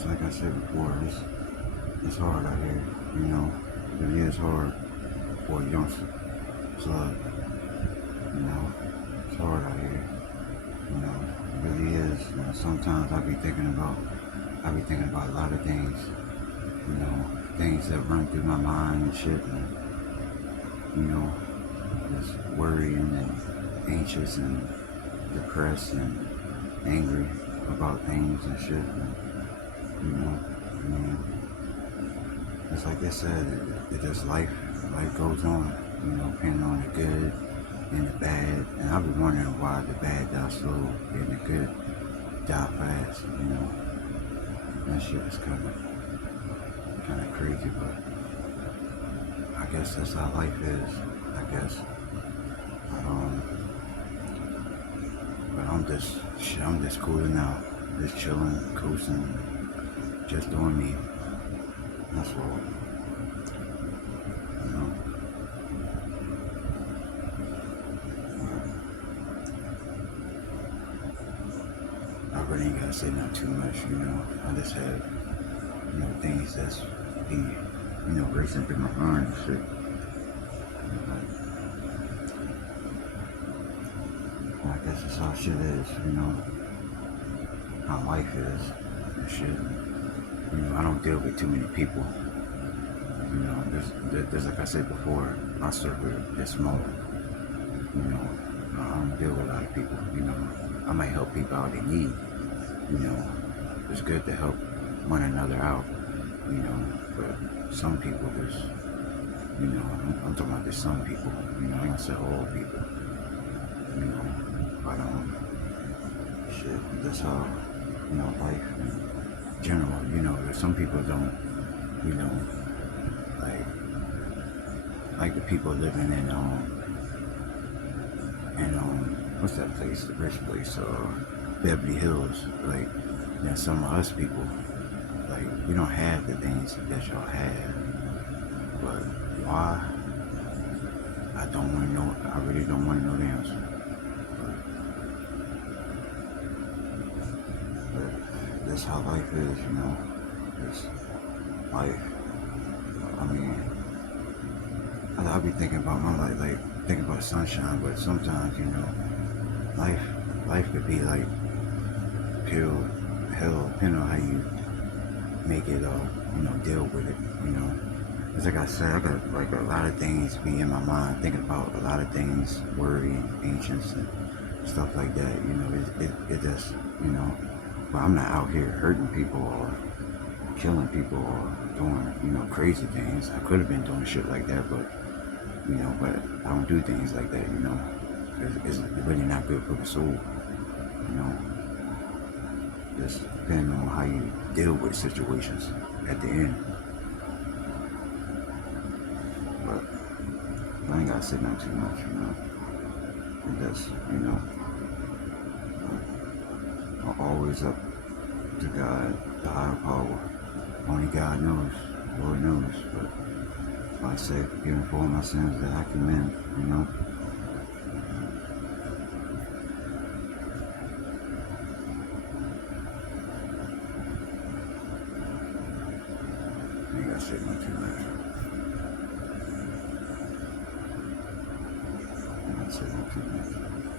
just like I said before, it's hard out here, you know. It is hard for a young slug, you know. It's hard out here, you know. It really is. You know, sometimes I be thinking about a lot of things, you know, things that run through my mind and shit, and you know, just worrying and anxious and depressed and angry about things and shit. And, you know, I mean, it's like they said, it just life goes on, you know, depending on the good and the bad. And I've been wondering why the bad die slow and the good die fast, you know. That shit is kind of crazy, but I guess that's how life is. I guess. But I'm just cooling out, just chilling, coasting, just doing me. That's all. You know. I really ain't gotta say not too much, you know. I just have, you know, things that's be, you know, racing through my mind and shit. But I guess that's how shit is, you know. How life is and shit. You know, I don't deal with too many people. You know, there's like I said before, my circle is small. You know, I don't deal with a lot of people. You know, I might help people out they need. You know, it's good to help one another out. You know, but some people just, you know, I'm talking about just some people. You know, I ain't gonna say all people. You know, but shit, that's how, you know, life in general. You know, there's some people don't, you know, like the people living in what's that place, the rich place, Beverly Hills. Like, you know, some of us people, like, we don't have the things that y'all have. But why? I don't want to know. I really don't want to know the answer. But that's how life is, you know. It's life. I mean, I'll be thinking about my life, like thinking about sunshine, but sometimes, you know, life could be like pure hell, depending on how you make it, you know, deal with it, you know. It's like I said, I got like a lot of things be in my mind, thinking about a lot of things, worry, anxious, and stuff like that. You know, it just, you know. But I'm not out here hurting people or killing people or doing, you know, crazy things. I could have been doing shit like that, but you know, but I don't do things like that. You know, it's really not good for the soul. You know, just depending on how you deal with situations at the end. But I ain't gotta say nothing too much, you know. And that's, you know, I'm always up to God, the higher power. Only God knows, Lord knows. But like I say, forgive me for all my sins that I commit, you know. I ain't gotta say nothing too much. I ain't gotta say nothing too much.